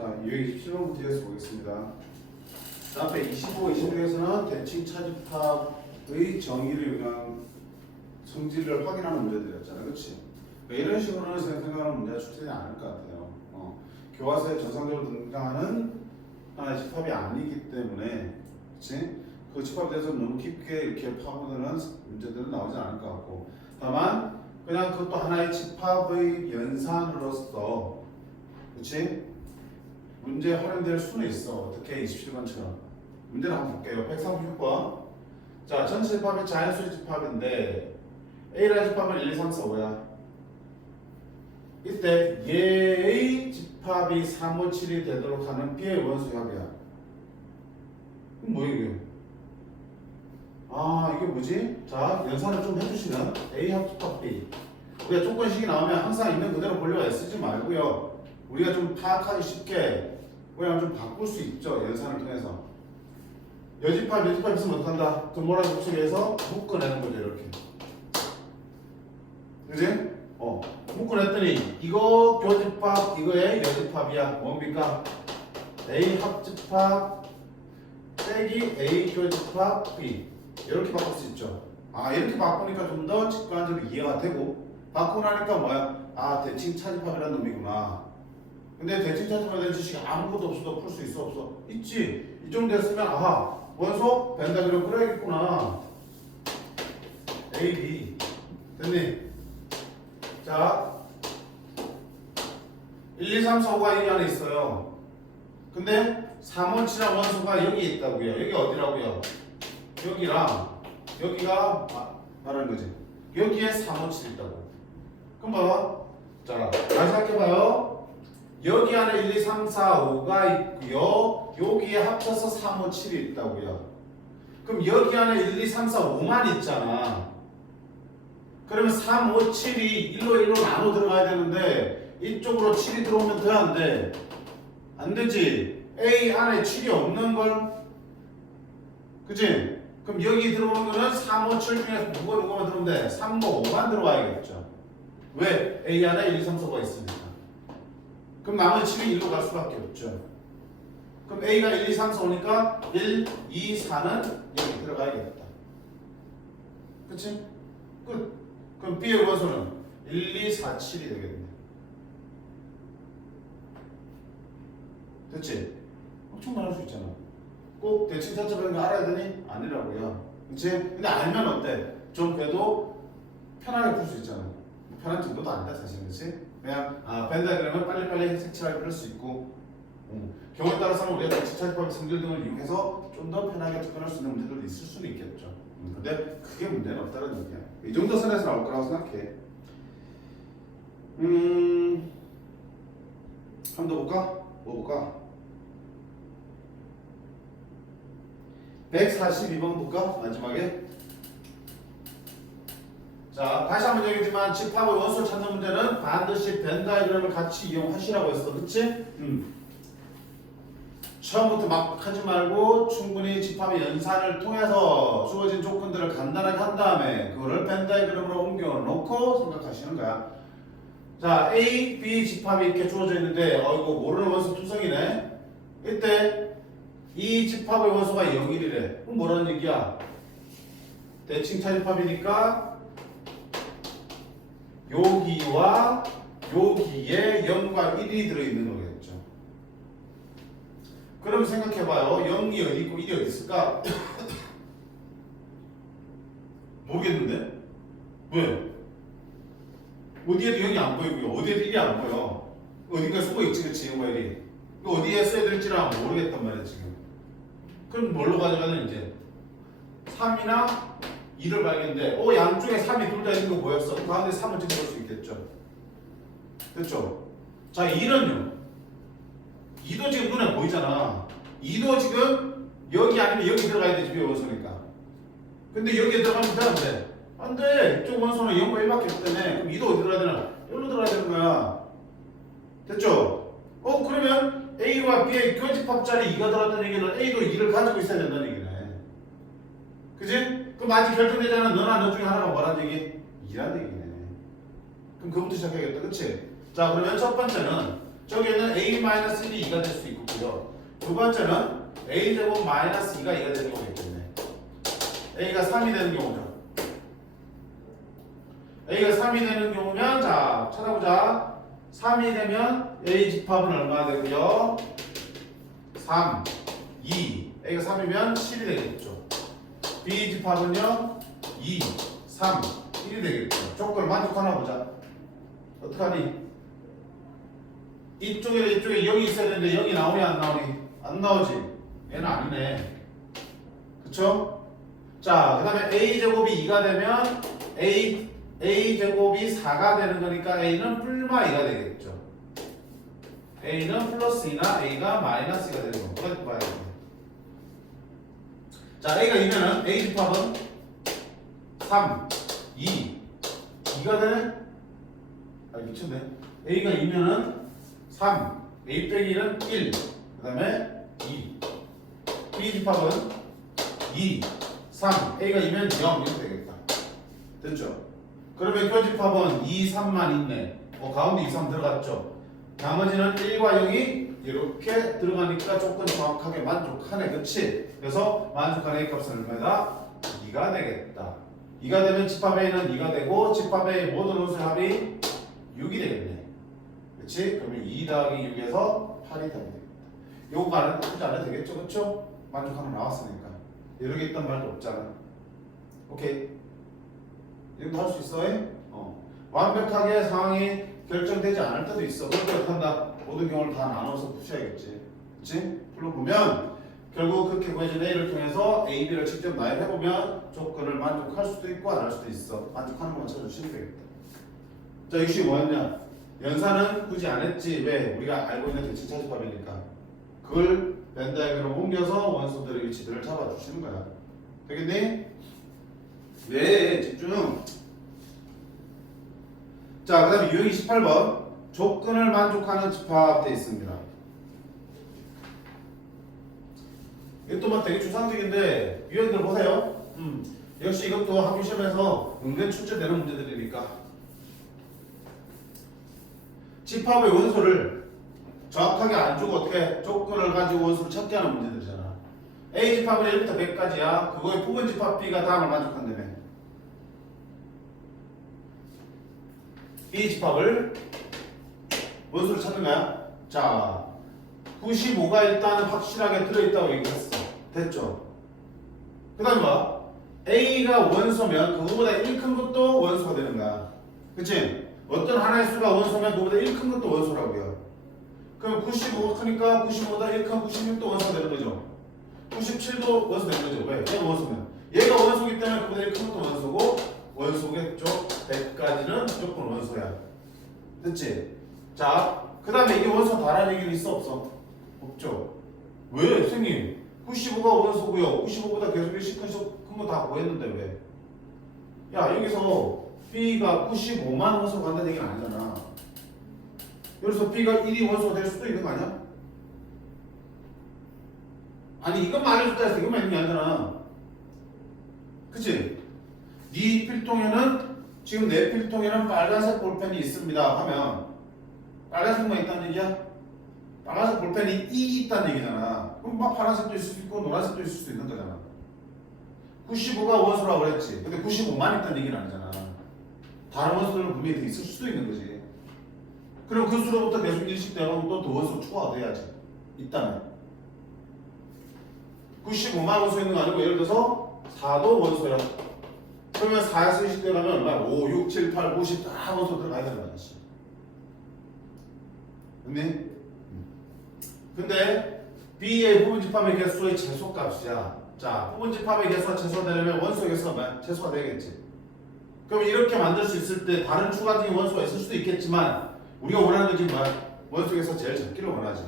자, 227번부터 이어서 보겠습니다. 자, 앞에 25, 26에서는 대칭 차집합의 정의를 그냥 성질을 확인하는 문제들이었잖아, 그렇지? 그러니까 이런 식으로는 생각하는 문제가 출제되지 않을 것 같아요. 교과서에 정상적으로 등장하는 하나의 집합이 아니기 때문에, 그렇지? 그 집합에 대해서 너무 깊게 이렇게 파고드는 문제들은 나오지 않을 것 같고, 다만 그냥 그것도 하나의 집합의 연산으로서, 그렇지? 문제에 활용될 수는 있어. 어떻게 27번처럼. 문제를 한번 볼게요. 136번. 자, 전체 집합이 자연수의 집합인데 A라는 집합은 1, 2, 3, 4, 5야. 이때 얘의 집합이 3, 5, 7이 되도록 하는 B의 원소 합이야. 그럼 뭐야 이게? 아, 이게 뭐지? 자, 연산을 좀 해주시면 A 합 집합 B. 우리가 조건식이 나오면 항상 있는 그대로 보려고 쓰지 말고요. 우리가 좀 파악하기 쉽게 그냥 좀 바꿀 수 있죠. 연산을 통해서. 여집합 있으면 어떡한다? 그 뭐라 법칙에서 묶어내는 거죠. 이렇게. 그지? 묶어냈더니 이거 교집합, 이거의 여집합이야. 뭡니까? A 합집합 빼기 A 교집합 B. 이렇게 바꿀 수 있죠. 아, 이렇게 바꾸니까 좀 더 직관적으로 이해가 되고, 바꾸고 나니까 뭐야? 아, 대칭 차집합이라는 놈이구나. 근데 대칭 차집합에 대한 지식이 아무것도 없어도 풀 수 있어, 없어? 있지. 이 정도 됐으면 아하, 원소 벤다그램 그려야겠구나. A, B. 됐니? 자, 1, 2, 3, 4, 5가 여기 안에 있어요. 근데 3, 5, 7이라는 원소가 여기 있다고요. 여기 어디라고요? 여기랑 여기가 말하는 거지. 여기에 3, 5, 7 있다고. 그럼 봐봐. 자, 다시 생각해봐요. 여기 안에 1, 2, 3, 4, 5가 있고요. 여기에 합쳐서 3, 5, 7이 있다고요. 그럼 여기 안에 1, 2, 3, 4, 5만 있잖아. 그러면 3, 5, 7이 1로 나눠 들어가야 되는데 이쪽으로 7이 들어오면 돼, 안 돼? 안 되지. A 안에 7이 없는 걸. 그치? 그럼 여기 들어오는 거는 3, 5, 7 중에서 누구만 들어오면 돼? 3, 5, 5만 들어와야겠죠. 왜? A 안에 1, 2, 3, 4가 있으니까. 그럼 나머지 7이 1로 갈 수밖에 없죠. 그럼 A가 1, 2, 3, 4 오니까 1, 2, 4는 여기 들어가야겠다. 그치? 끝. 그럼 B의 원소는 1, 2, 4, 7이 되겠네. 됐지? 충분할 수 있잖아. 꼭 대칭 차집하는 거 알아야 되니? 아니라고요. 그치? 근데 알면 어때? 좀 그래도 편하게 풀 수 있잖아. 편한 정도도 아니다 사실. 그치? 그냥 벤다그램을 빨리빨리 색칠하게 그릴 수 있고, 경우에 따라서는 우리가 대칭 차집합의 성질 등을 이용해서 좀 더 편하게 접근할 수 있는 문제들도 있을 수는 있겠죠. 근데 크게 문제는 없다는 얘기야. 이 정도 선에서 나올 거라고 생각해. 한 번 더 볼까? 뭐 볼까? 142번 볼까? 마지막에. 자, 다시 한번 얘기했지만 집합의 원소를 찾는 문제는 반드시 벤 다이그램을 같이 이용하시라고 했어. 그치? 처음부터 막 하지 말고 충분히 집합의 연산을 통해서 주어진 조건들을 간단하게 한 다음에 그거를 벤 다이그램으로 옮겨 놓고 생각하시는 거야. 자, A, B 집합이 이렇게 주어져 있는데 이거 모르는 원소 투성이네. 이때 이 집합의 원소가 0,1이래. 그럼 뭐라는 얘기야? 대칭 차집합이니까 여기와 여기에 0과 1이 들어있는 거겠죠. 그럼 생각해봐요. 0이 어디 있고 1이 어디 있을까? 모르겠는데? 왜? 어디에도 0이 안 보이고요. 어디에도 1이 안 보여. 어딘가 숨어 있지, 그치? 0과 1이. 어디에 써야 될지는 모르겠단 말이야, 지금. 그럼 뭘로 가져가는 이제? 3이나 2를 발견했는데, 양쪽에 3이 둘 다 있는 거 보였어. 그 가운데 3을 찍어볼 수 있겠죠. 됐죠? 자, 2는요. 2도 지금 눈에 보이잖아. 2도 지금 여기 아니면 여기 들어가야 되지, B의 원소니까. 근데 여기에 들어가면 돼, 안 돼? 안 돼. 이쪽 원소는 0과 1밖에 없기 때문에. 그럼 2도 어디 들어가야 되나? 여기로 들어가야 되는 거야. 됐죠? 그러면 A와 B의 교집합자리 2가 들어갔다는 얘기는 A도 2를 가지고 있어야 된다는 얘기네. 그지? 그럼 아직 결정되잖아. 너나 너 중에 하나가 뭐라는 얘기? 2라는 얘기네. 그럼 그부터 시작해야겠다. 그치? 자, 그러면 첫 번째는 저기에는 a-1이 2가 될 수 있고요. 두 번째는 a제곱 마이너스 2가 2가 되는 경우가 있겠네. a가 3이 되는 경우죠. a가 3이 되는 경우면 자 찾아보자. 3이 되면 a 집합은 얼마나 되고요? 3, 2. a가 3이면 7이 되겠죠. b 집합은요? 2, 3, 1이 되겠죠. 조건을 만족하나 보자. 어떡하니? 이쪽에 0이 있어야 되는데 0이 나오니 안 나오니? 안 나오지. 얘는 아니네. 그쵸? 자, 그 다음에 a제곱이 2가 되면 a제곱이 4가 되는 거니까 a는 뿔마 2가 되겠죠. a는 플러스 2나 a가 마이너스 2가 되는 거. 그거 봐야 돼. 자, a가 2면은 a 집합은 3, 2, 2가 되네? 아, 미쳤네. a가 2면은 3, a 빼기 1은 1, 그 다음에 2. b 집합은 2, 3, a가 2면 0 이렇게 되겠다. 됐죠? 그러면 교집합은 2, 3만 있네. 가운데 2, 3 들어갔죠? 나머지는 1과 0이 이렇게 들어가니까 조금 정확하게 만족하네. 그치? 그래서 만족한 a 값은 얼마다? 2가 되겠다. 2가 되면 집합 a는 2가 되고 집합 a의 모든 원수의 합이 6이 되겠네. 그치? 그러면 2 더하기 6에서 8이 답이 되겠다. 요거 안 해도 굳이 안 해도 되겠죠? 그쵸? 만족 하나 나왔으니까. 여러 개 있단 말도 없잖아. 오케이? 이것도 할 수 있어? 완벽하게 상황이 결정되지 않을 때도 있어. 그럴 때 어떻게 한다? 모든 경우를 다 나눠서 푸셔야겠지. 그치? 풀어보면 결국 그렇게 구해진 A를 통해서 A, B를 직접 나열해보면 조건을 만족할 수도 있고 안 할 수도 있어. 만족하는 것만 찾아주시면 되겠다. 자, 이것이 뭐였냐? 연산은 굳이 안 했지. 왜? 우리가 알고 있는 대칭차집합이니까. 그걸 벤 다이어그램으로 옮겨서 원소들의 위치들을 잡아주시는 거야. 되겠니? 네, 집중. 자, 그 다음에 유형 28번. 조건을 만족하는 집합 되어 있습니다. 이것도 되게 추상적인데 유형들 보세요. 역시 이것도 학교 시험에서 은근 출제되는 문제들이니까. 집합의 원소를 정확하게 안 주고 어떻게 조건을 가지고 원소를 찾게 하는 문제들이잖아. A 집합은 1부터 100까지야. 그거의 부분 집합 B가 다음을 만족한다며. B 집합을 원소를 찾는 거야. 자, 95가 일단은 확실하게 들어있다고 얘기했어. 됐죠? 그 다음에 뭐? A가 원소면 그거보다 1 큰 것도 원소가 되는 거야. 그치? 어떤 하나의 수가 원소면 그거보다 1 큰 것도 원소라고요. 그럼 95가 크니까 95보다 1 큰 96도 원소가 되는 거죠. 97도 원소 되는 거죠. 왜? 얘가 원소면. 얘가 원소기 때문에 그보다 1 큰 것도 원소고 원소겠죠. 100까지는 무조건 원소야. 됐지? 자, 그 다음에 이게 원소 다라는 얘기는 있어 없어? 없죠. 왜? 선생님 95가 원소고요. 95보다 계속 1씩 큰 거 다 구했는데 왜? 야, 여기서 B가 95만 원소로 간다는 얘기는 아니잖아. 여기서 B가 1이 원소가 될 수도 있는 거 아니야? 아니 이것만 알려줬다 해서 이것만 있는 게 아니잖아. 그치? 네 필통에는 지금 내 필통에는 빨간색 볼펜이 있습니다 하면 빨간색만 있다는 얘기야? 빨간색 볼펜이 있다는 얘기잖아. 그럼 막 파란색도 있을 수 있고 노란색도 있을 수도 있는 거잖아. 95가 원소라고 그랬지. 근데 95만 있다는 얘기는 아니잖아. 다른 원소들은 분명히 더 있을 수도 있는 거지. 그럼 그 수로부터 계속 일식 되면 또 더 원소 추가가 돼야지. 있다면. 95만 원소 있는 거 아니고 예를 들어서 4도 원소야. 그러면 4에서 20 들어가면 얼마야? 5, 6, 7, 8, 9, 10 다 원소 들어가야 되는 거야. 됐니? 근데 B의 부분집합의 개수의 최소값이야. 자, 부분집합의 개수가 최소되려면 원소 개수가 뭐야? 최소가 되겠지. 그럼 이렇게 만들 수 있을 때 다른 추가적인 원소가 있을 수도 있겠지만 우리가 원하는 건 뭐야? 원소 개수 제일 작기를 원하지.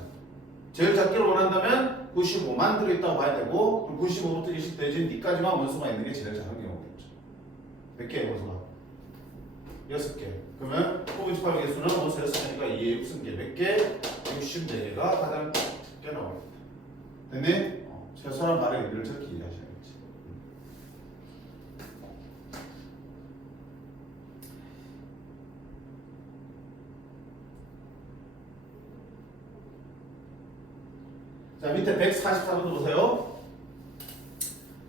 제일 작기를 원한다면 95만 들어있다고 봐야 되고 그럼 95부터 20 대진 D까지만 원소가 있는 게 제일 작은 경우겠죠. 몇 개의 원소가? 6개. 그러면 부분집합의 개수는 원소 6개니까 2의 6승계 몇 개? 64개가 가장 작게 나오겠다. 됐니? 최소한 말의 의미를 저렇게 이해하셔야겠지. 자, 밑에 144번도 보세요.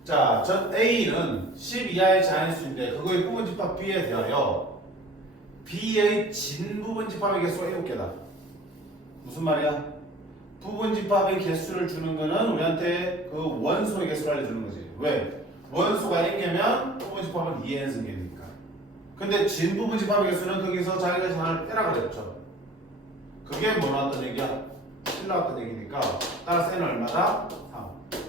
자, 전 A는 10 이하의 자연수인데 그거의 부분집합 B에 대하여 B의 진부분집합의 개수가 7개다. 무슨 말이야? 부분집합의 개수를 주는 거는 우리한테 그 원소의 개수를 알려주는 거지. 왜? 원소가 n개면 부분집합은 2n 승계니까. 근데 진부분집합의 개수는 거기서 자기가 하나를 빼라 그랬죠. 그게 뭐 나왔던 얘기야? 7 나왔던 얘기니까 따라서 n은 얼마다? 3.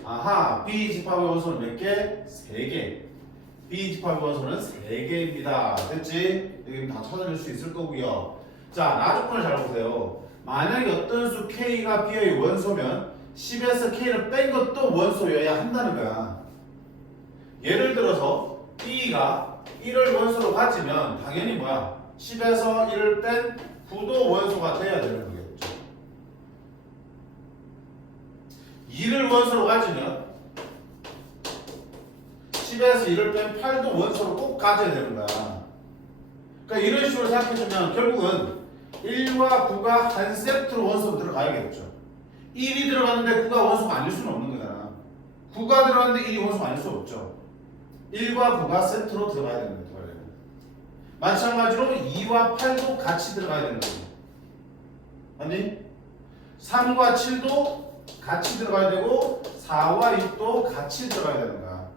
아하, B집합의 원소는 몇 개? 3개. B집합의 원소는 3개입니다. 됐지? 여기 다 찾아낼 수 있을 거고요. 자, 나조건을 잘 보세요. 만약에 어떤 수 K가 B의 원소면 10에서 K를 뺀 것도 원소여야 한다는 거야. 예를 들어서 B가 1을 원소로 가지면 당연히 뭐야? 10에서 1을 뺀 9도 원소가 돼야 되는 거겠죠. 2를 원소로 가지면 10에서 1을 뺀 8도 원소로 꼭 가져야 되는 거야. 그러니까 이런 식으로 생각해주면 결국은 1과 9가 한 세트로 원소로 들어가야겠죠. 1이 들어갔는데 9가 원소가 아닐 수는 없는 거잖아. 9가 들어갔는데 1이 원소가 아닐 수 없죠. 1과 9가 세트로 들어가야 되는 거예요. 마찬가지로 2와 8도 같이 들어가야 되는 거예요. 아니? 3과 7도 같이 들어가야 되고 4와 6도 같이 들어가야 되는 거야.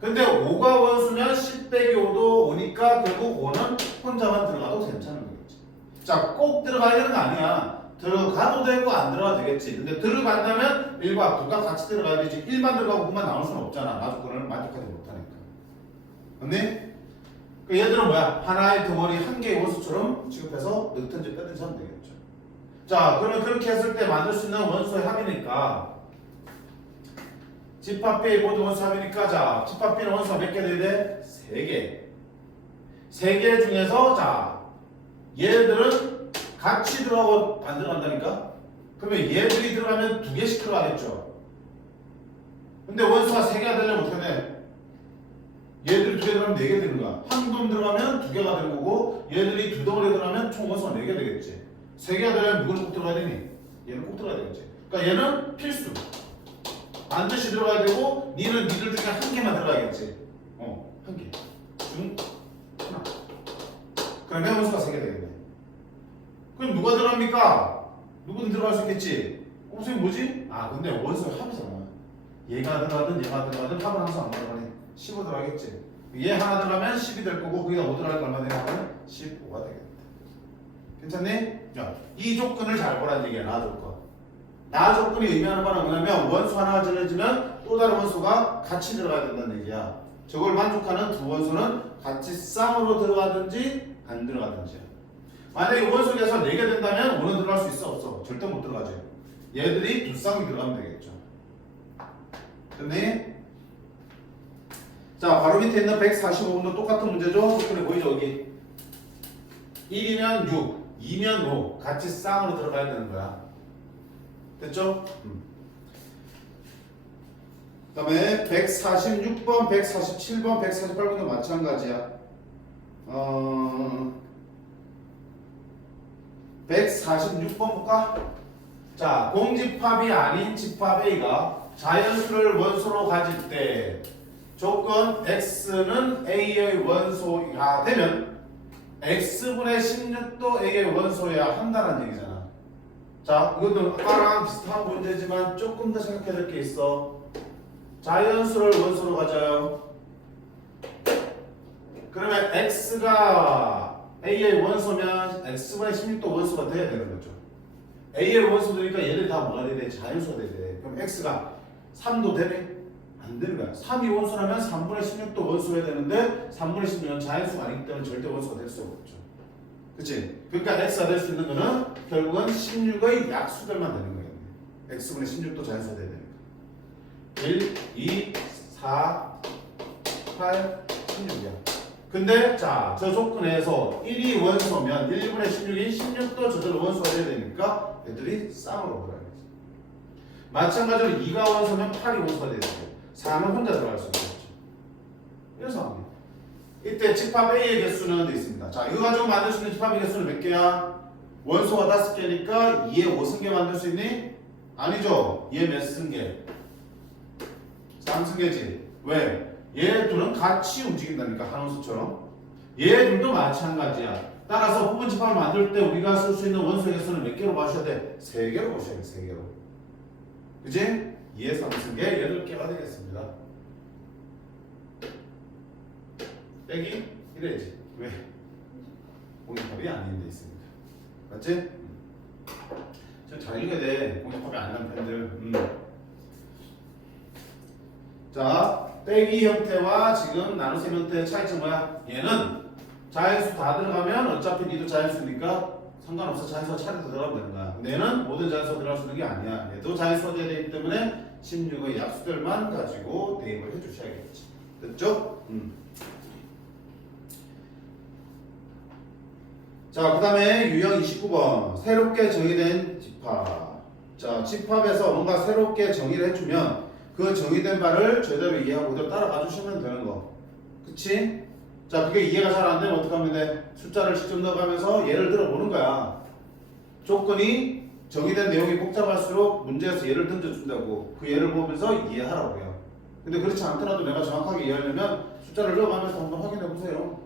근데 5가 원수면 10 빼기 5도 5니까 결국 5는 혼자만 들어가도 괜찮은 거겠지. 자, 꼭 들어가야 되는 거 아니야. 들어가도 되고 안 들어가도 되겠지. 근데 들어간다면 1과 9가 같이 들어가야 되지. 1만 들어가고 9만 나올 수는 없잖아. 나조건을 만족하지 못하니까. 맞니? 그 얘들은 뭐야? 하나의 덩어리 한 개의 원소처럼 취급해서 넣든지 빼든지 하면 되겠죠. 자, 그러면 그렇게 했을 때 만들 수 있는 원소의 합이니까 집합 B의 모든 원소 합이니까 자, 집합 B는 원소가 몇 개 돼야 돼? 3개. 3개 중에서 자, 얘들은 같이 들어가고 안 들어간다니까? 그러면 얘들이 들어가면 2개씩 들어가겠죠. 근데 원소가 3개가 되려면 어떻게 돼? 얘들이 2개 들어가면 4개 되는 거야. 한 돈 들어가면 2개가 되는 거고 얘들이 2덩어리 들어가면 총 원소가 4개 되겠지. 3개가 들어가면 누구는 꼭 들어가야 되니? 얘는 꼭 들어가야 되겠지. 그러니까 얘는 필수. 반드시 들어가야 되고 니들 중에 한 개만 들어가야겠지. 한 개. 중 하나. 그러면 원소가 3개 되겠네. 그럼 누가 들어갑니까? 누구든 들어갈 수 있겠지. 선생님 뭐지? 아, 근데 원소의 합이잖아. 얘가 들어가든 얘가 들어가든 합은 항상 안 들어가네. 15 들어가겠지. 얘 하나 들어가면 10이 될 거고 거기다 5 들어갈 거 얼마 되냐면 15가 되겠다. 괜찮니? 자, 이 조건을 잘 보라는 얘기야. 나 조건. 나 조건이 의미하는 바는 뭐냐면 원소 하나가 정해지면 또 다른 원소가 같이 들어가야 된다는 얘기야. 저걸 만족하는 두 원소는 같이 쌍으로 들어가든지 안 들어가든지. 만약에 원소에서 4개 된다면 5는 들어갈 수 있어? 없어? 절대 못 들어가지. 얘들이 두 쌍이 들어가면 되겠죠. 됐니? 자, 바로 밑에 있는 145번도 똑같은 문제죠? 조건이 보이죠? 여기 1이면 6, 2면 5 같이 쌍으로 들어가야 되는 거야. 됐죠? 그 다음에 146번, 147번, 148번도 마찬가지야. 146번 볼까? 자, 공집합이 아닌 집합 A가 자연수를 원소로 가질 때 조건 X는 A의 원소가 되면 X분의 16도 A의 원소여야 한다는 얘기잖아. 자, 이것도 아까랑 비슷한 문제지만 조금 더 생각해야 될 게 있어. 자연수를 원소로 가져요. 그러면 X가 A의 원소면 X분의 16도 원소가 돼야 되는 거죠. A의 원소 되니까 얘들 다 뭐가 돼야 돼? 자연수가 돼야 돼. 그럼 X가 3도 되네? 안 되는 거야. 3이 원소라면 3분의 16도 원소여야 되는데 3분의 16은 자연수가 아니기 때문에 절대 원소가 될 수가 없죠. 그치? 그러니까 X가 될 수 있는 거는 결국은 16의 약수들만 되는 거예요. X분의 16도 자연수가 돼야 되니까. 1, 2, 4, 8, 16이야. 근데 자, 저 조건에서 1이 원소면 1분의 16이 16도 저절로 원소가 돼야 되니까 애들이 쌍으로 들어가야지. 마찬가지로 2가 원소면 8이 원소가 돼야 되고 4는 혼자 들어갈 수 있겠죠. 이런 상황이에요. 이때 집합 A의 개수는 돼 있습니다. 자, 이거 가지고 만들 수 있는 집합의 개수는 몇 개야? 원소가 5개니까 2의 5승계 만들 수 있니? 아니죠. 얘 몇 승계? 3승계지. 왜? 얘 둘은 같이 움직인다니까 한원수처럼. 얘 둘도 마찬가지야. 따라서 부분 집합을 만들 때 우리가 쓸 수 있는 원소의 개수는 몇 개로 마셔야 돼? 3개로 마셔야 돼. 3개로. 그지? 2의 3승계 8개가 되겠습니다. 빼기 1해야지. 왜? 공집합이 아닌 데 있습니다. 맞지? 잘 읽어야 돼. 공집합이 아니란 펜들. 자, 빼기 형태와 지금 나눗셈 형태의 차이점 뭐야? 얘는 자연수 다 들어가면 어차피 니도 자연수니까 상관없어. 자연수가 차례로 들어가면 되는 거야. 근데 얘는 모든 자연수가 들어갈 수 있는 게 아니야. 얘도 자연수가 돼야 되기 때문에 16의 약수들만 가지고 대입을 해주셔야겠지. 됐죠? 자, 그 다음에 유형 29번. 새롭게 정의된 집합. 자, 집합에서 뭔가 새롭게 정의를 해주면 그 정의된 바를 제대로 이해하고 그대로 따라가 주시면 되는 거. 그치? 자, 그게 이해가 잘 안 되면 어떡하면 돼? 숫자를 직접 넣어가면서 예를 들어 보는 거야. 조건이 정의된 내용이 복잡할수록 문제에서 예를 던져준다고. 그 예를 보면서 이해하라고요. 근데 그렇지 않더라도 내가 정확하게 이해하려면 숫자를 넣어가면서 한번 확인해 보세요.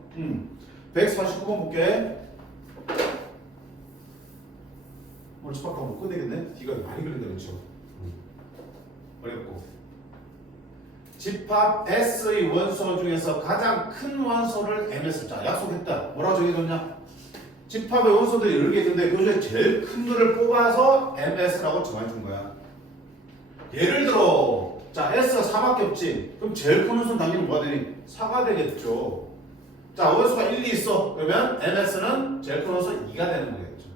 149번 볼게. 오늘 집합하고 못 끝내겠네? D가 많이 걸린다 그렇죠? 어렵고. 집합 S의 원소 중에서 가장 큰 원소를 MS. 자, 약속했다. 뭐라고 정해졌냐? 집합의 원소들이 여러 개 있는데 그 중에 제일 큰 거를 뽑아서 MS라고 정해준 거야. 예를 들어, 자, S가 4밖에 없지. 그럼 제일 큰 원소는 당연히 뭐가 되니? 4가 되겠죠. 자, 원소가 1, 2 있어. 그러면 MS는 제일 큰 원소 2가 되는 거겠죠.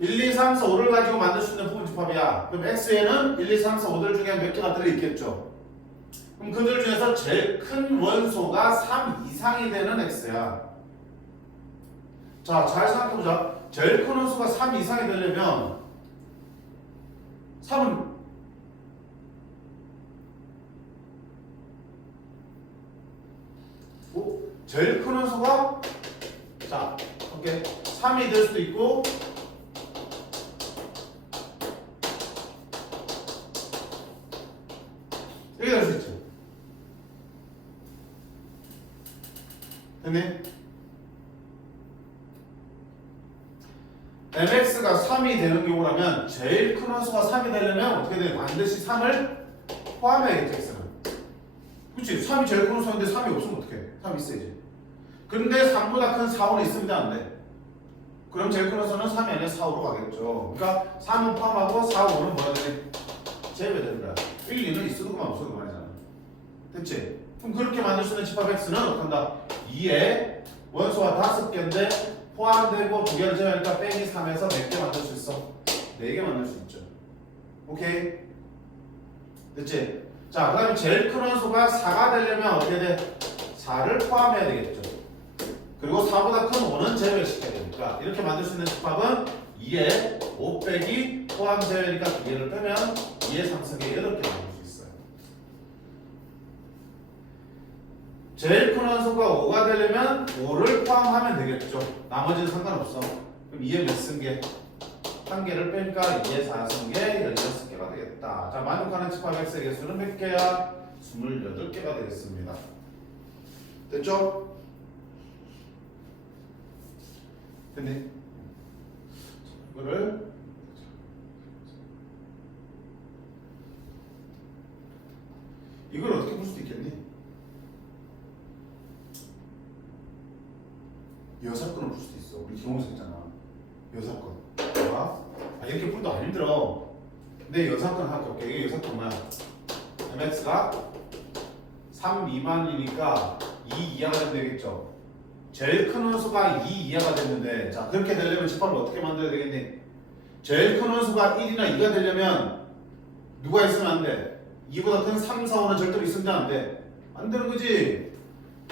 1, 2, 3, 4, 5를 가지고 만들 수 있는 부분 집합이야. 그럼 X에는 1, 2, 3, 4, 5들 중에 몇 개가 들어있겠죠. 그럼 그들 중에서 제일 큰 원소가 3 이상이 되는 X야. 자, 잘 생각해보자. 제일 큰 원소가 3 이상이 되려면 3은 제일 큰 원소가 자, 오케이. 3이 될 수도 있고 이렇게 될 수 있죠. 됐니? mx가 3이 되는 경우라면 제일 큰 원소가 3이 되려면 어떻게 돼? 반드시 3을 포함해야겠죠. x는. 그치? 3이 제일 큰 원소인데 3이 없으면 어떡해? 3 있어야지. 근데 3보다 큰 4, 5는 있으면 안 돼. 그럼 제일 큰 원소는 3이 아니라 4, 5로 가겠죠. 그러니까 3은 포함하고 4, 5는 뭐야 되니? 제외되는 거야. 1, 2는 있어도 그만 없어도 그만이잖아. 됐지? 그럼 그렇게 만들 수 있는 집합 x는 어떻게 한다? 2에 원소가 5개인데 포함되고 2개를 제외하니까 빼기 3에서 몇 개 만들 수 있어? 4개 만들 수 있죠. 오케이? 됐지? 자, 그 다음에 제일 큰 원소가 4가 되려면 어떻게 돼? 4를 포함해야 되겠죠. 그리고 4보다 큰 5는 제외를 시켜야 되니까 이렇게 만들 수 있는 집합은 2에 5 빼기 포함 제외니까 2개를 빼면 2의 3승에 8개 만들 수 있어요. 제일 큰 원소가 5가 되려면 5를 포함하면 되겠죠. 나머지는 상관없어. 그럼 2의 몇 승계? 1개를 빼니까 2의 4승계 16개가 되겠다. 자, 만족하는 집합 X의 개수는 몇 개야? 28개가 되겠습니다. 됐죠? 됐네. 이거를 이걸 어떻게 볼 수도 있겠니? 여사건을 풀 수도 있어. 우리 경험에서 있잖아. 여사건. 봐. 이렇게 풀도 안 힘들어. 근데 여사건 하나 볼게. 이게 여사건 뭐야? mx가 3 미만이니까 2 이하가 되면 되겠죠. 제일 큰 원소가 2 이하가 됐는데, 자, 그렇게 되려면 집합을 어떻게 만들어야 되겠니? 제일 큰 원소가 1이나 2가 되려면 누가 있으면 안 돼? 2보다 큰 3, 4, 5는 절대로 있으면 안 돼. 안 되는 거지.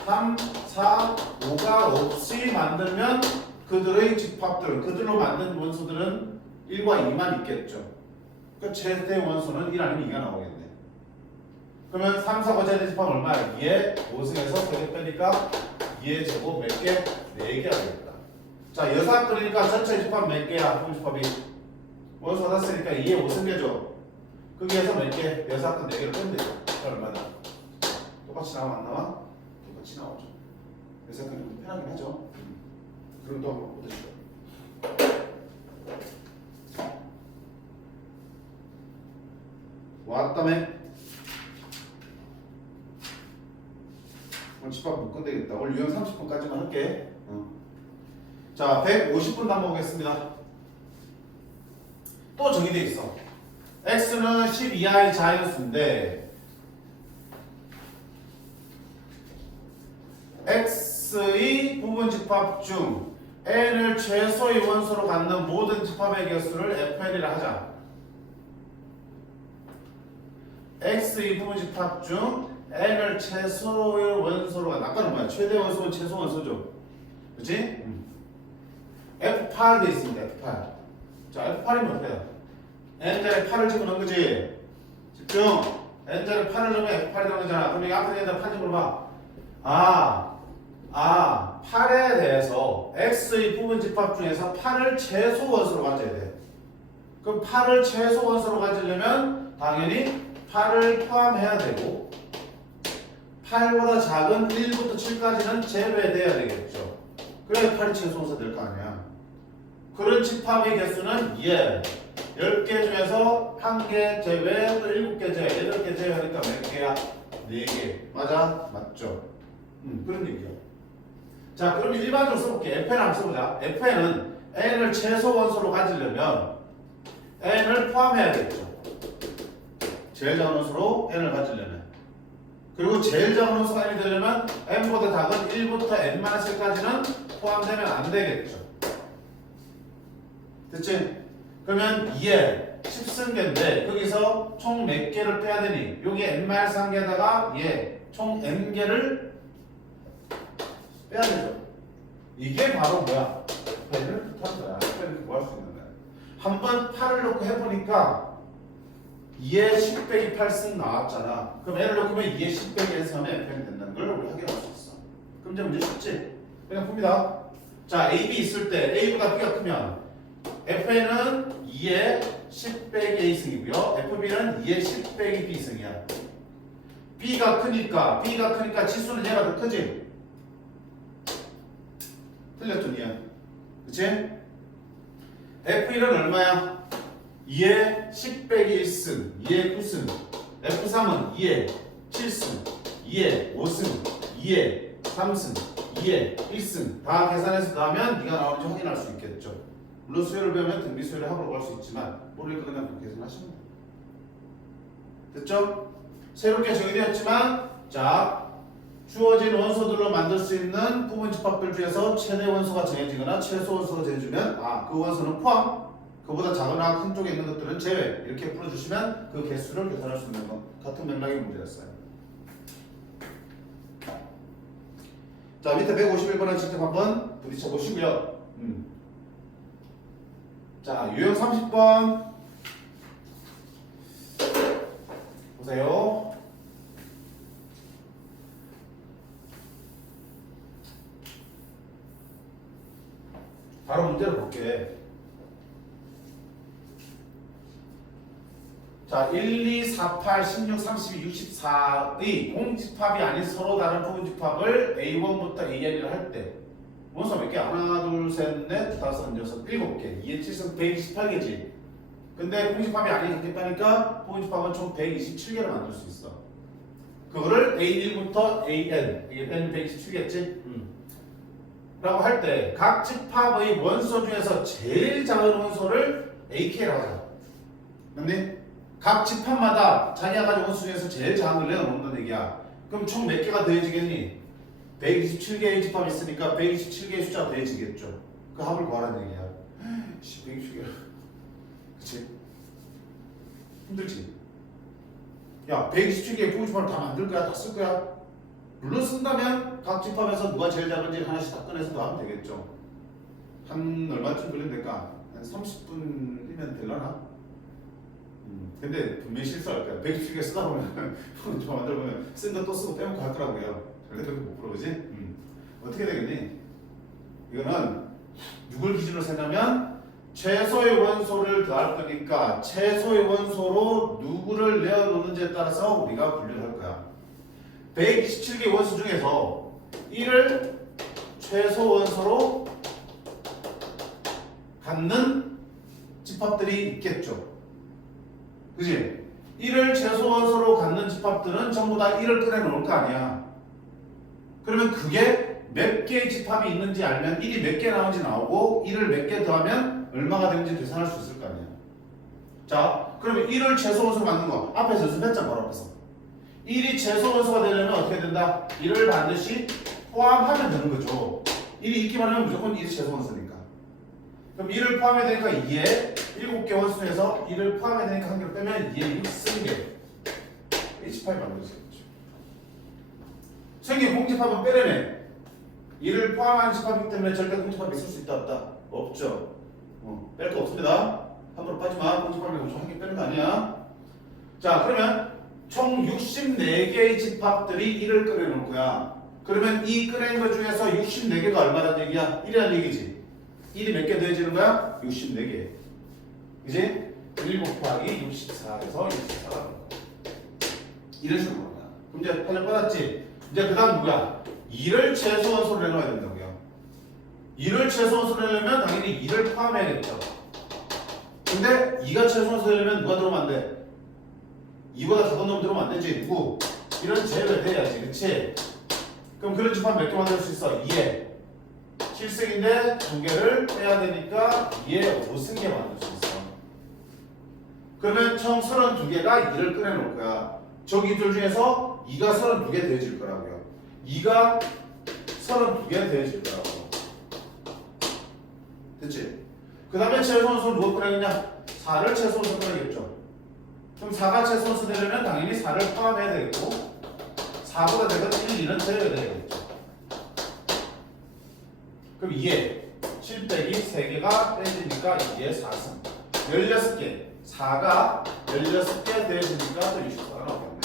3, 4, 5가 없이 만들면 그들의 집합들, 그들로 만든 원소들은 1과 2만 있겠죠. 그러니까 최대 원소는 1 아니면 2가 나오겠네. 그러면 3, 4, 5 제대 집합 얼마야? 2에 5승에서 3개 빼니까 2의 제곱 몇 개? 4개 하겠다. 자, 여사건이니까 전체 집합 몇 개야? 합분 집합이 원소 받았으니까 2에 5 생겨줘. 거기에서 몇 개? 여섯 아까 4개를 빼면 되죠. 얼마나? 똑같이 나와 안 나와? 똑같이 나오죠. 그래서 좀 편하긴 하죠. 그럼 또 한번 보시죠. 왔다며? 오늘 집밥 못 끝내겠다. 오늘 유형 30분까지만 할게. 자, 150분 남아보겠습니다. 또 정의되어 있어. x는 10 이하의 자연수인데 x의 부분 집합 중 n을 최소의 원소로 갖는 모든 집합의 개수를 fn이라 하자. x의 부분 집합 중 n을 최소의 원소로 갖는, 아까는 뭐야? 최대 원소는 최소 원소죠. 그치? F8 돼 있습니다. F8. 자, F8이면 어때요? n자리에 8을 집어넣은 거지. 집중. n자리에 8을 넣으면 F8이 되는 거잖아. 그럼 이 앞에 있는 8 좀 물어봐. 8에 대해서 x의 부분 집합 중에서 8을 최소 원소로 가져야 돼. 그럼 8을 최소 원소로 가지려면 당연히 8을 포함해야 되고 8보다 작은 1부터 7까지는 제외돼야 되겠죠. 그래야 8이 최소 원소 될 거 아니야. 그런 집합의 개수는 10개 중에서 1개 제외, 또 7개 제외, 8개 제외하니까 몇 개야? 4개. 맞아? 맞죠? 그런 얘기야. 자, 그럼 일반적으로 써볼게. fn 한번 써보자. fn은 n을 최소 원소로 가지려면 n을 포함해야겠죠. 제일 작은 원소로 n을 가지려면. 그리고 제일 작은 원소가 n이 되려면 n보다 작은 1부터 n-1까지는 포함되면 안 되겠죠. 됐지? 그러면 2에 10승계인데 거기서 총 몇 개를 빼야 되니? 여기 n-1개에다가 총 n개를 빼야 되죠. 이게 바로 뭐야? fn을 뜻하는 거야. fn을 구할 수 있는 거야. 한번 8을 놓고 해보니까 2에 10 빼기 8승 나왔잖아. 그럼 n을 놓고 보면 2에 10 빼기 1승 하면 fn이 된다는 걸 우리 확인할 수 있어. 그럼 이제 문제 쉽지? 그냥 봅니다. 자, a, b 있을 때 a보다 b가 크면 fn은 2에 10 빼기 a승이고요. fb는 2에 10 빼기 b승이야. b가 크니까 지수는 얘가 더 크지? 틀렸죠, 니야. 그치? f1은 얼마야? 2에 10 빼기 1승, 2에 9승. f3은 2에 7승, 2에 5승, 2에 3승, 2에 1승. 다 계산해서 나오면 네가 나오는지 확인할 수 있겠죠. 물론 수열을 배우면 등비 수열의 합으로 갈 수 있지만 모르니까 그냥 그렇게 계산하시면 돼요. 됐죠? 새롭게 정의되었지만 자, 주어진 원소들로 만들 수 있는 부분 집합들 중에서 최대 원소가 정해지거나 최소 원소가 정해지면 그 원소는 포함, 그보다 작거나 큰 쪽에 있는 것들은 제외. 이렇게 풀어주시면 그 개수를 계산할 수 있는 것 같은 맥락의 문제였어요. 자, 밑에 151번은 직접 한번 부딪혀 보시고요. 자, 유형 30번 보세요. 바로 문제를 볼게. 자, 1, 2, 4, 8, 16, 32, 64의 공집합이 아닌 서로 다른 부분집합을 A1부터 AN이라 할 때 원소 몇 개? 하나, 둘, 셋, 넷, 다섯, 여섯, 7개. 2의 7승 128개지. 근데 공집합이 아니겠다니까 부분집합은 총 127개를 만들 수 있어. 그거를 A1부터 AN, N 127개겠지? 라고 할 때 각 집합의 원소 중에서 제일 작은 원소를 AK라고 하자. 맞니? 각 집합마다 자기가 가진 원소 중에서 제일 작은 걸 내어놓는다는 얘기야. 그럼 총 몇 개가 더해지겠니? 127개의 집합이 있으니까 127개의 숫자가 더해지겠죠. 그 합을 구하라는 얘기야. 127개. 그치? 힘들지? 야, 127개의 부분집합을 다 만들 거야? 다 쓸 거야? 물론 쓴다면 각 집합에서 누가 제일 작은지 하나씩 다 꺼내서 더하면 되겠죠. 한 얼마쯤 걸린다니까? 한 30분이면 되려나? 근데 분명히 실수할 거야. 127개 쓰다 보면 좀 만들어 보면 쓴 거 또 쓰고 빼먹고 할 거라고요. 절대 그렇게 못 풀어, 그지? 어떻게 되겠니? 이거는 누굴 기준으로 세냐면 최소의 원소를 더할 거니까 최소의 원소로 누구를 내어놓는지에 따라서 우리가 분류를 할 거야. 127개 원소 중에서 1을 최소 원소로 갖는 집합들이 있겠죠. 그지? 1을 최소 원소로 갖는 집합들은 전부 다 1을 꺼내놓을 거 아니야. 그러면 그게 몇 개의 집합이 있는지 알면 1이 몇 개 나오는지 나오고 1을 몇 개 더하면 얼마가 되는지 계산할 수 있을 거 아니야. 자, 그러면 1을 최소 원소로 만든 거 앞에서 연습했잖아. 바로 앞에서 1이 최소 원소가 되려면 어떻게 된다? 1을 반드시 포함하면 되는 거죠. 1이 있기만 하면 무조건 1이 최소 원소니까. 그럼 1을 포함해야 되니까 2에 7개 원소 중에서 1을 포함해야 되니까 한 개를 빼면 2에 6승계 H8 만들어지겠죠. 생긴 공집합은 빼려네. 1을 포함하는 집합이기 때문에 절대 공집합이 있을 수 있다 없다? 없죠. 뺄 거 없습니다. 함부로 빠지마. 공집합이 엄청 한 개 빼는 거 아니야. 자, 그러면 총 64개의 집합들이 1을 꺼내놓을 거야. 그러면 이 꺼낸 것 중에서 64개가 얼마라는 얘기야? 1이라는 얘기지. 1이 몇 개 더해지는 거야? 64개. 그지? 1 곱하기 64에서 64가 이런 식으로 나온다. 그럼 이제 판을 받았지? 이제 그 다음 누구야? 2를 최소 원소로 내놓아야 된다고요. 2를 최소 원소로 내려면 당연히 2를 포함해야겠죠. 근데 2가 최소 원소로 내려면 누가 들어오면 안 돼? 2보다 작은 놈 들어오면 안 되지. 누구? 이런 제외돼야지. 그치? 그럼 그런 집합 몇 개 만들 수 있어? 2에 7승인데 2개를 빼야 되니까 2에 5승계 만들 수 있어. 그러면 총 32개가 2를 꺼내놓을 거야. 저기 둘 중에서 2가 32개 더해질 거라고요. 2가 32개 더해질 거라고. 됐지? 그 다음에 최소원수 누가 꺼내겠냐? 4를 최소원수 꺼내겠죠. 그럼 4가 최소원수 되려면 당연히 4를 포함해야 되겠고 4보다 작은 1, 2는 제외해야 되겠죠. 그럼 2에 7 빼기 3개가 빼지니까 2에 4승 16개 4가 16개 더해지니까 또 64가 나오겠네.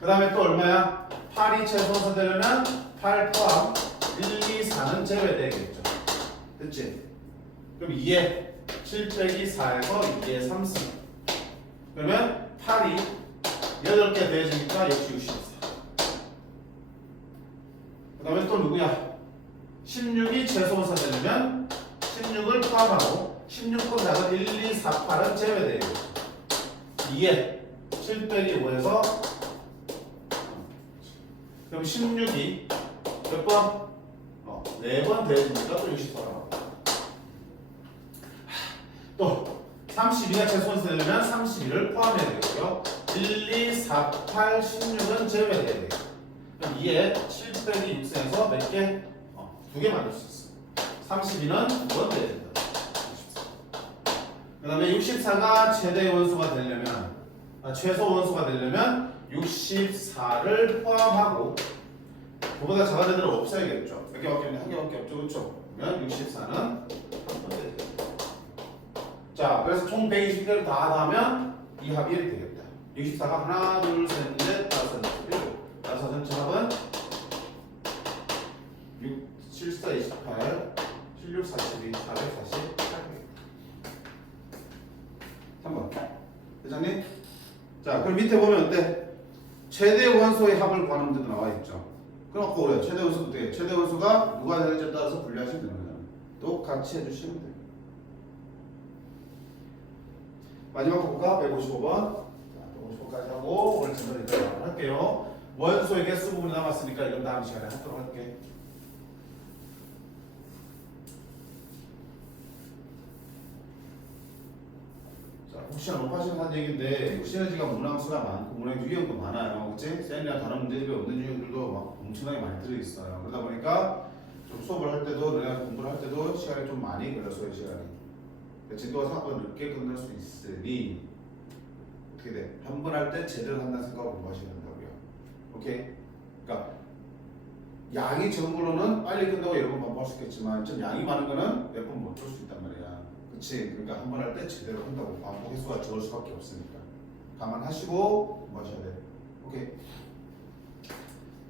그 다음에 또 얼마야? 8이 최소원수 되려면 8 포함 1, 2, 4는 제외되겠죠. 됐지? 그럼 2에 7 빼기 4에서 2에 3승 그러면 8이 8개 더해지니까 역시 64. 그 다음에 또 누구야? 16이 최소원수 되려면 16을 포함하고 16보다 작은 1, 2, 4, 8은 제외되겠죠. 2에 7 빼기 5에서 그럼 16이 몇 번? 4번 더해지니까 또 64가 나옵니다. 또 32가 최소원수 되려면 31을 포함해야 되고요. 1, 2, 4, 8, 16은 제외해야 되겠죠. 그럼 2에 7 빼기 6에서 몇 개? 2개 만들 수 있어. 32는 2번 돼야 된다. 그 다음에 64가 최대 원소가 되려면 최소 원소가 되려면 64를 포함하고 그보다 작은 애들은 없어야겠죠. 몇 개밖에 없는데 한 개밖에 없죠. 그렇죠? 그러면 64는 한 번 되죠. 자, 그래서 총 120개를 다 하면 이 합이 1이 되겠다. 64가 하나, 둘, 셋, 넷, 다섯, 일곱. 다섯 전체 합은 6, 7, 4, 28, 16, 42, 440, 3번. 대장님? 자, 그럼 밑에 보면 어때? 최대 원소의 합을 구하는 문제도 나와 있죠. 그럼 그래. 최대 원소 어떻게? 최대 원소가 누가 되는지에 따라서 분류하시면 되는 거잖아요. 똑같이 해주시면 돼요. 마지막 거 볼까? 155번. 자, 155까지 하고 오늘 진도 여기까지 할게요. 원소의 개수 부분이 남았으니까 이건 다음 시간에 하도록 할게. 자, 혹시나 높아지는 한 얘기인데 시너지가 문항수가 많고 문항수 유형도 많아요. 그치? 쌤이나 다른 문제집에 없는 유형들도 막 엄청나게 많이 들어있어요. 그러다 보니까 좀 수업을 할 때도 너네가 공부를 할 때도 시간이 좀 많이 걸렸어요. 시간이. 진도가 생각보다 늦게 끝날 수 있으니 어떻게 돼? 한 번 할 때 제대로 한다는 생각으로 공부하셔야 된다고요. 오케이? 그러니까 양이 적은 걸로는 빨리 끝나고 여러 번 반복할 수 있겠지만 좀 양이 많은 거는 몇 번 못 줄 수 있단 말이야. 그치? 그러니까 한 번 할 때 제대로 한다고. 반복 횟수가 적을 수밖에 없으니까 감안하시고 공부하셔야 돼. 오케이?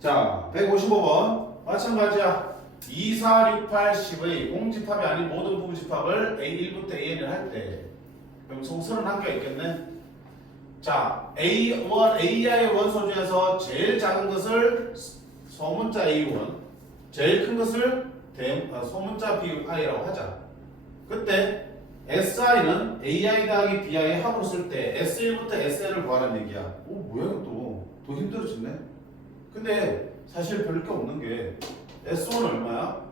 자, 155번 마찬가지야. 2, 4, 6, 8, 10의 공집합이 아닌 모든 부부집합을 A1부터 AN을 할 때 그럼 총 31개가 있겠네. 자, AI의 원소 중에서 제일 작은 것을 소문자 A1, 제일 큰 것을 소문자 BI라고 하자. 그때 SI는 AI 더하기 BI의 합으로 쓸 때 S1부터 SN을 구하라는 얘기야. 오, 뭐야 이거 더 힘들어졌네. 근데 사실 별 게 없는 게 S1은 얼마야?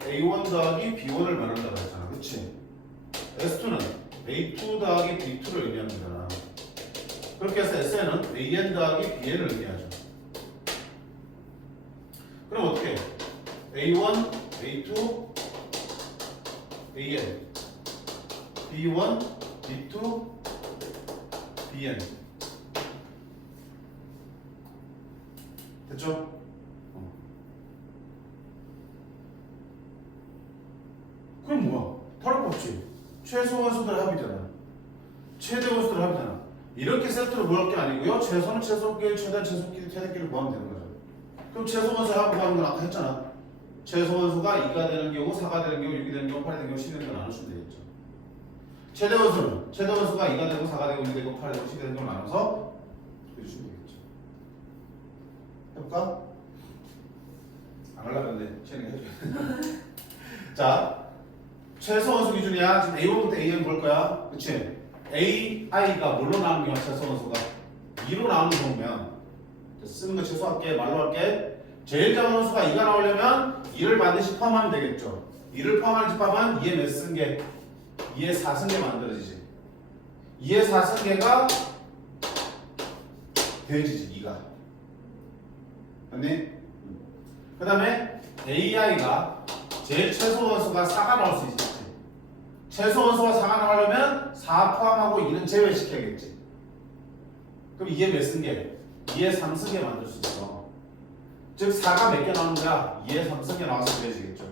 A1 더하기 B1을 말한다고 했잖아. 그치? S2는 A2 더하기 B2를 의미합니다. 그렇게 해서 SN은 AN 더하기 BN을 의미하죠. 그럼 어떻게 해? A1, A2, AN B1, B2, BN 됐죠? 그럼 뭐야? 다를 거 없지. 최소 원소들 합이잖아. 최대 원소들 합이잖아. 이렇게 세트로 구할 게 아니고요. 최소는 최소끼리, 최대는 최소끼리, 최대끼리 구하면 되는 거죠. 그럼 최소 원소 합 구하는 건 아까 했잖아. 최소 원소가 2가 되는 경우, 4가 되는 경우, 6이 되는 경우, 8이 되는 경우, 10이 되는 경우 나누시면 되겠죠. 최대 원소는 최대 원소가 2가 되고, 4가 되고, 6이 되고, 8이 되고, 10이 되는 경우 나눠서 해주시면 되겠죠. 해볼까? 안 하려고 했는데 채닝 해줘야 자, 최소 원소 기준이야. 지금 A1부터 AN 볼 거야. 그치? AI가 뭘로 나오는 경우야? 최소 원소가 2로 나오는 경우면 쓰는 거 최소할게. 말로 할게. 제일 작은 원소가 2가 나오려면 2를 반드시 포함하면 되겠죠. 2를 포함하는 집합은 2의 몇 승계? 2의 4승계 만들어지지. 2의 4승계가 되어지지. 2가 맞니? 그 다음에 AI가 제일 최소 원소가 4가 나올 수 있지. 최소 원소가 4가 나오려면 4 포함하고 2는 제외시켜야겠지. 그럼 2의 몇 승계? 2의 3승계 만들 수 있어. 즉 4가 몇 개 나오는 거야? 2의 3승계 나와서 되어지겠죠.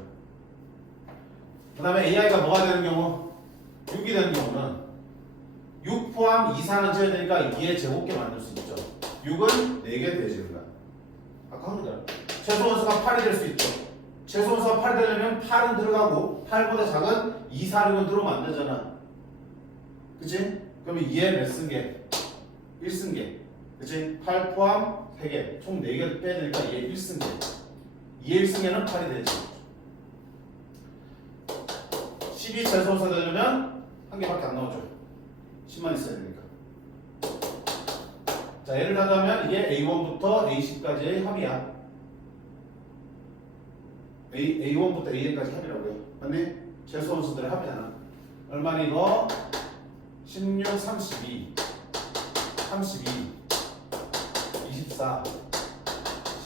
그 다음에 AI가 뭐가 되는 경우? 6이 되는 경우는 6 포함 2, 4는 제외되니까 2의 제곱계 만들 수 있죠. 6은 4개 되어지는 거야. 아까 한 거잖아. 최소 원소가 8이 될 수 있죠. 최소 원소가 8이 되려면 8은 들어가고 8보다 작은 2, 4, 6은 들어오면 안 되잖아. 그치? 그러면 2의 몇 승계? 1승계. 그치? 8 포함 3개. 총 4개를 빼야 되니까 2의 1승계. 2의 1승계는 8이 되지. 12 최소 원소 되려면 한 개밖에 안 나오죠. 10만 있어야 되니까. 자, 예를 들자면 이게 A1부터 A10까지의 합이야. A1부터 AN까지 합이라고요. 맞니? 최소 원소들의 합이잖아. 얼마니 이거? 16, 32, 32, 24,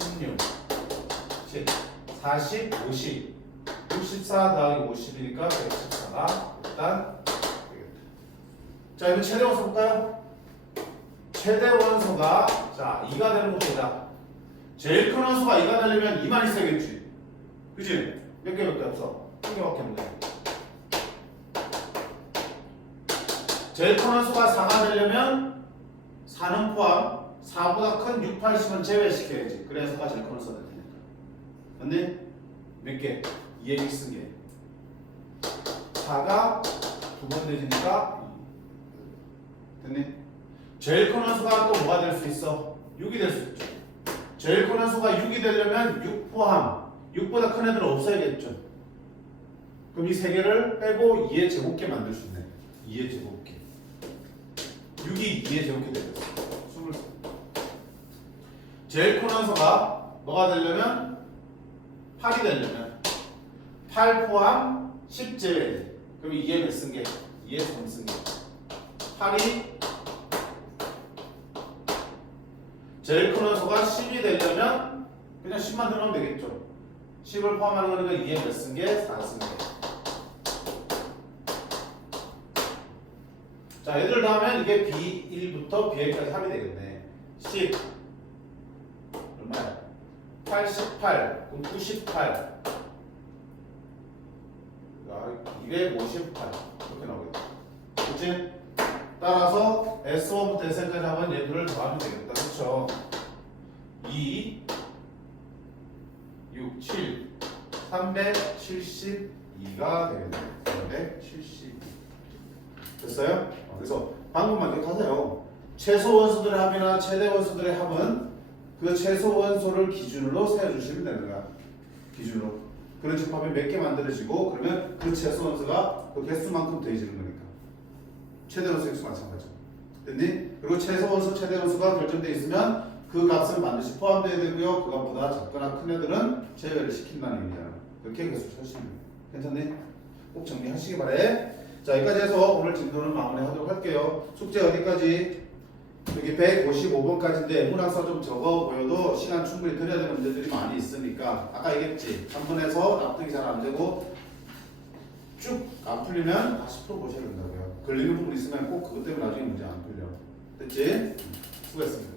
16, 10, 40, 50, 64 더하기 50이니까 114가 일단 되겠다. 자, 이거 최대 원소 볼까요? 최대 원소가 자 2가 되는 것보다 제일 큰 원소가 2가 되려면 2만 있어야겠지. 그치? 몇 개밖에 없어. 한 개밖에 없네. 제일 큰 원소가 4가 되려면 4는 포함 4보다 큰 6, 8, 10은 제외시켜야지. 그래야 4가 제일 큰 원소가 될 테니까. 맞니? 몇 개? 2의 1승계. 4가 두 번 되니까 됐니? 제일 큰 원소가 또 뭐가 될 수 있어? 6이 될 수 있죠. 제일 큰 원소가 6이 되려면 6 포함 6보다 큰 애들은 없어야겠죠. 그럼 이 세 개를 빼고 2의 제곱계 만들 수 있네. 2의 제곱계. 6이 2의 제곱계 되겠어. 23. 제일 큰 원소가 뭐가 되려면 8이 되려면 8 포함 10 제외. 그럼 2의 몇 승계? 2의 3승계. 8이 제일 큰 원소가 10이 되려면 그냥 10만 들어가면 되겠죠. 10을 포함하는 거니까 2의 몇 승계? 4승계. 자, 얘들 다 하면 이게 B1부터 BA까지 합이 되겠네. 10 얼마야? 88 그럼 98 258 이렇게 나오겠다. 그치? 따라서 S1부터 Sn까지 하면 얘들을 더하면 되겠다. 그쵸? 2 6, 7, 372가 되겠네요. 372. 됐어요? 그래서 방법만 기억하세요. 최소 원소들의 합이나 최대 원소들의 합은 그 최소 원소를 기준으로 세워주시면 되는 거야. 기준으로. 그런 집합이 몇 개 만들어지고 그러면 그 최소 원소가 그 개수만큼 더해지는 거니까. 최대 원소 개수 마찬가지죠. 됐니? 그리고 최소 원소, 최대 원소가 결정되어 있으면 그 값은 반드시 포함되어야 되고요. 그것보다 작거나 큰 애들은 제외를 시킨다는 의미잖아. 그렇게 계속 하시면 돼요. 괜찮니? 꼭 정리하시기 바래. 자, 여기까지 해서 오늘 진도는 마무리하도록 할게요. 숙제 어디까지? 여기 155번까지인데 문항서 좀 적어 보여도 시간 충분히 들여야 되는 문제들이 많이 있으니까 아까 얘기했지. 3번에서 납득이 잘 안 되고 쭉 안 풀리면 다시 풀어보셔야 된다고요. 걸리는 부분 있으면 꼭 그것 때문에 나중에 문제 안 풀려. 됐지? 수고했습니다.